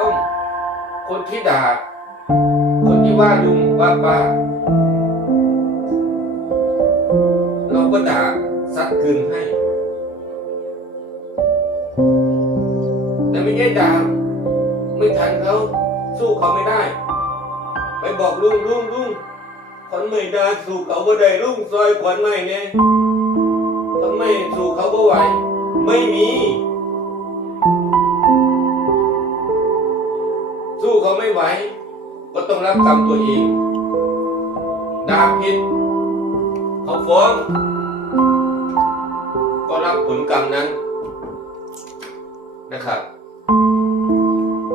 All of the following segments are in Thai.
้อง คนที่ด่า คนที่ว่าลุงว่าป้า เราก็ด่าซัดคืนให้ แต่ไม่ใช่ด่าไม่ทันเขาสู้เขาไม่ได้ ไปบอกลุงลุงลุงขวัญไม่ได้สู้เขาบ่ได้ลุงซอยขวัญไม่เนี่ยทำไมสู้เขาบ่ไหว ไม่มี ก็ต้องรับกรรมตัวเองด่าผิดเขาฟ้องก็รับผลกรรมนั้นนะครับ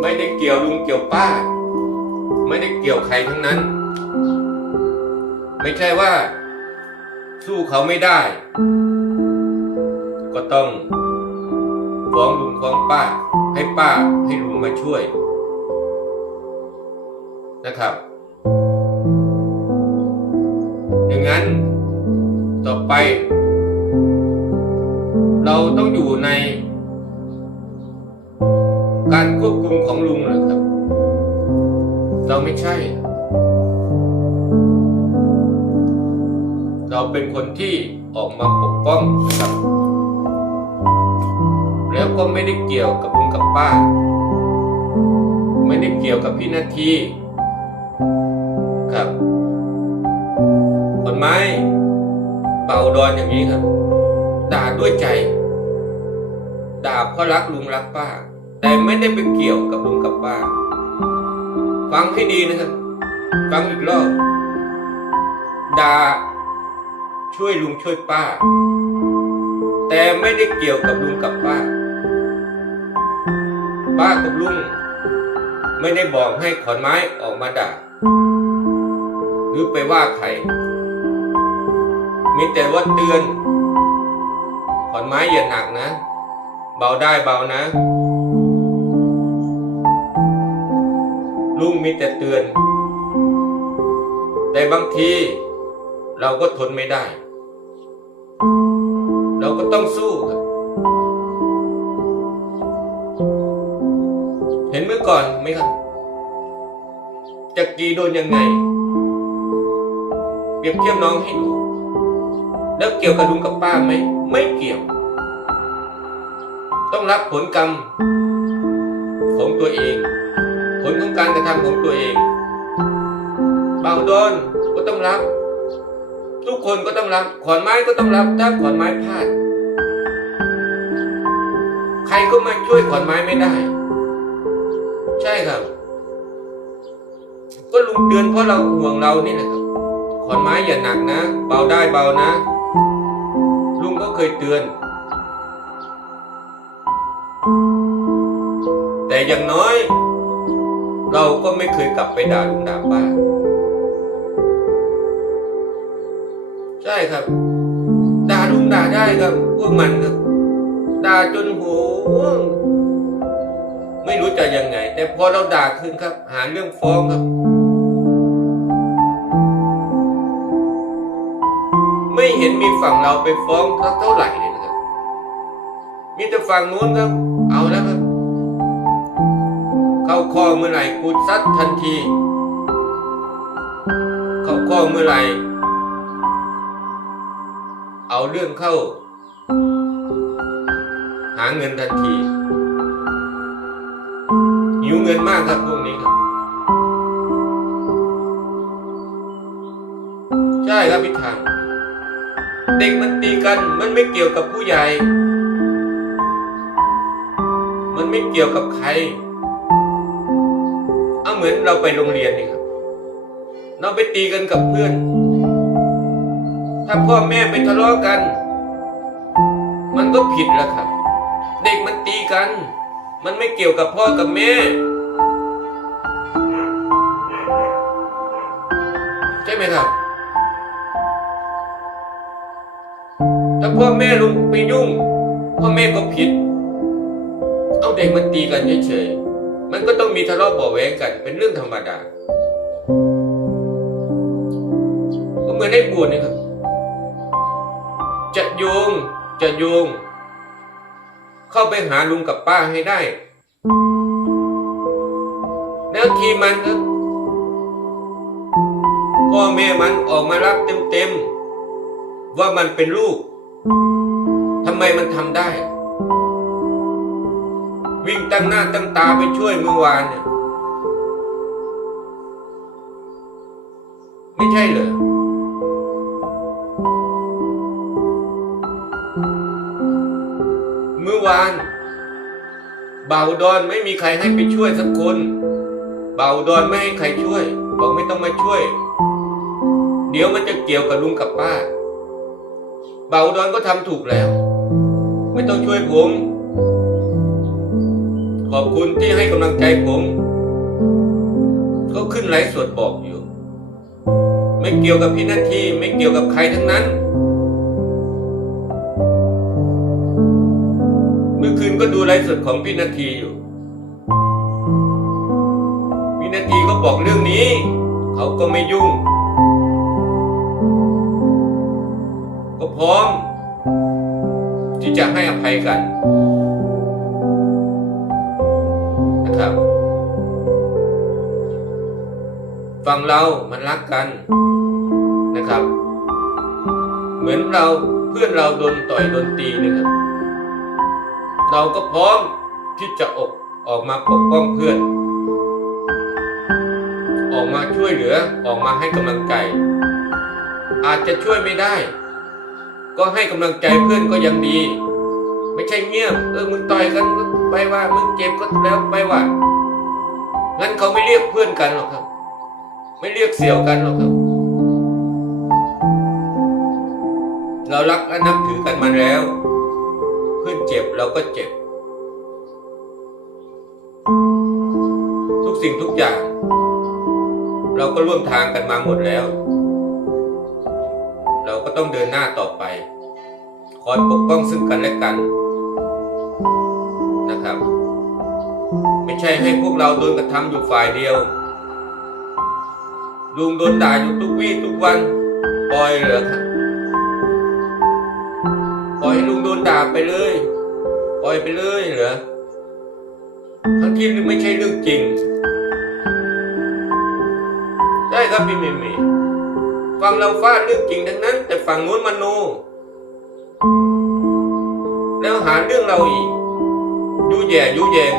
ไม่ได้เกี่ยวลุงเกี่ยวป้า ไม่ได้เกี่ยวใครทั้งนั้น ไม่ใช่ว่า สู้เขาไม่ได้ ก็ต้องฟ้องลุงฟ้องป้า ให้ป้าให้ลุงมาช่วย นะครับอย่างนั้นต่อไป เราต้องอยู่ใน การควบคุมของลุงนะครับ เราไม่ใช่ เราเป็นคนที่ออกมาปกป้องนะครับแล้วก็ไม่ได้เกี่ยวกับลุงกับป้า ไม่ได้เกี่ยวกับพี่นาที ครับคนไม้เป่าดอนอย่างนี้ครับ ด่าด้วยใจ ด่าเพราะรักลุงรักป้า แต่ไม่ได้ไปเกี่ยวกับลุงกับป้า ฟังให้ดีนะครับ ฟังอีกรอบด่าช่วยลุงช่วยป้า แต่ไม่ได้เกี่ยวกับลุงกับป้า ป้ากับลุงไม่ได้บอกให้ขอนไม้ออกมาด่า หรือไปว่าใคร มีแต่ว่าเตือนขอนไม้อย่าหนักนะ เบาได้เบานะ ลุงมีแต่เตือน แต่บางที เราก็ทนไม่ได้ เราก็ต้องสู้ครับเห็นเมื่อก่อนไหมครับจักรีโดนยังไง เปรียบเทียบน้องให้ดู แล้วเกี่ยวกับลุงกับป้าไหม ไม่เกี่ยว ต้องรับผลกรรมของตัวเอง ผลของการกระทำของตัวเองเบาโดนก็ต้องรับ ทุกคนก็ต้องรับ ขอนไม้ก็ต้องรับ ถ้าขอนไม้พลาด ใครก็มาช่วยขอนไม้ไม่ได้ ใช่ครับ ก็ลุงเตือนเพราะเราห่วงเรานี่แหละครับ ขอนไม้อย่าหนักนะ เบาได้เบานะ ลุงก็เคยเตือน แต่อย่างน้อย เราก็ไม่เคยกลับไปด่าลุงด่าป้า ใช่ครับ ด่าลุงด่าได้ครับ พวกมันครับ ด่าจนโหไม่รู้จะยังไง แต่พอเราด่าขึ้นครับ หาเรื่องฟ้องครับ ไม่เห็นมีฝั่งเราไปฟ้องสักเท่าไหร่เลยนะครับ มีแต่ฝั่งนู้นครับ เอาแล้วครับ เข้าข้อเมื่อไหร่กูซัดทันที เข้าข้อเมื่อไหร่ เอาเรื่องเข้า หาเงินทันทีหิวเงินมากครับพวกนี้ครับใช่ครับพิธาน เด็กมันตีกันมันไม่เกี่ยวกับผู้ใหญ่ มันไม่เกี่ยวกับใคร เอาเหมือนเราไปโรงเรียนนี่ครับ เราไปตีกันกับเพื่อน ถ้าพ่อแม่ไปทะเลาะกัน มันก็ผิดแล้วครับ เด็กมันตีกัน มันไม่เกี่ยวกับพ่อกับแม่ ใช่ไหมครับ ถ้าพ่อแม่ลุงไปยุ่ง พ่อแม่ก็ผิด เอาเด็กมันตีกันเฉยๆ มันก็ต้องมีทะเลาะเบาะแว้งกัน เป็นเรื่องธรรมดา ก็เหมือนได้บวชนี่ครับ จะโยงจะโยง เข้าไปหาลุงกับป้าให้ได้ แล้วทีมันครับพ่อแม่มันออกมารับเต็มๆว่ามันเป็นลูก ทำไมมันทำได้ วิ่งตั้งหน้าตั้งตาไปช่วยเมื่อวานเนี่ยไม่ใช่เหรอเมื่อวานเบาดอนไม่มีใครให้ไปช่วยสักคนเบาดอนไม่ให้ใครช่วยบอกไม่ต้องมาช่วย เดี๋ยวมันจะเกี่ยวกับลุงกับป้า บาดอนก็ทำถูกแล้ว ไม่ต้องช่วยผม ขอบคุณที่ให้กำลังใจผมก็ขึ้นไลฟ์สดบอกอยู่ ไม่เกี่ยวกับพี่นาทีไม่เกี่ยวกับใครทั้งนั้น เมื่อคืนก็ดูไลฟ์สดของพี่นาทีอยู่พี่นาทีก็บอกเรื่องนี้ เขาก็ไม่ยุ่ง พร้อม ที่จะให้อภัยกันนะครับฝั่งเรามันรักกันนะครับ เหมือนเราเพื่อนเราโดนต่อยโดนตีนะครับ เราก็พร้อมที่จะออกออกมาปกป้องเพื่อน ออกมาช่วยเหลือออกมาให้กำลังใจอาจจะช่วยไม่ได้ ก็ให้กำลังใจเพื่อนก็ยังดี ไม่ใช่เงียบ เออมึงต่อยกันก็ไปว่ามึงเจ็บก็แล้วไปว่างั้นเขาไม่เรียกเพื่อนกันหรอกครับ ไม่เรียกเสี่ยวกันหรอกครับ เรารักและนับถือกันมาแล้ว เพื่อนเจ็บเราก็เจ็บ ทุกสิ่งทุกอย่าง เราก็ร่วมทางกันมาหมดแล้ว เราก็ต้องเดินหน้าต่อไป คอยปกป้องซึ่งกันและกันนะครับ ไม่ใช่ให้พวกเราโดนกระทำอยู่ฝ่ายเดียว ลุงโดนด่าอยู่ทุกวี่ทุกวันปล่อยเหรอครับปล่อยให้ลุงโดนด่าไปเลยปล่อยไปเลยเหรอทั้งที่ไม่ใช่เรื่องจริงใช่ครับพี่เมย์เมย์ฟังเราฟาดเรื่องจริงทั้งนั้น แต่ฝั่งนู้นมโน แล้วหาเรื่องเราอีกยุแย่ยุแยง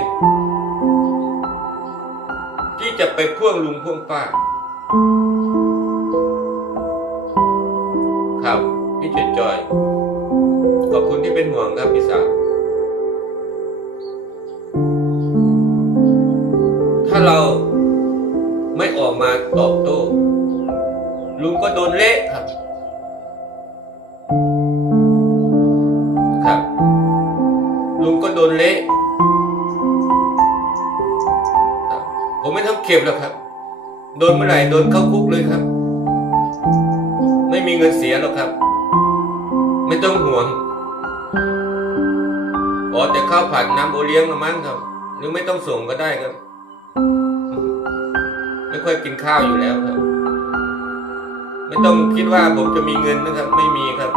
ที่จะไปพ่วงลุงพ่วงป้า ครับ พี่เจจอย ขอบคุณที่เป็นห่วงครับพี่สาวถ้าเราไม่ออกมาตอบโต้ลุงก็โดนเละครับ ผมไม่ทำเข็บหรอกครับ โดนเมื่อไหร่โดนเข้าคุกเลยครับ ไม่มีเงินเสียหรอกครับ ไม่ต้องห่วงขอแต่ข้าวผัดน้ำโอเลี้ยงละมั้งครับ หรือไม่ต้องส่งก็ได้ครับ ไม่ค่อยกินข้าวอยู่แล้วครับ ไม่ต้องคิดว่าผมจะมีเงินนะครับ ไม่มีครับ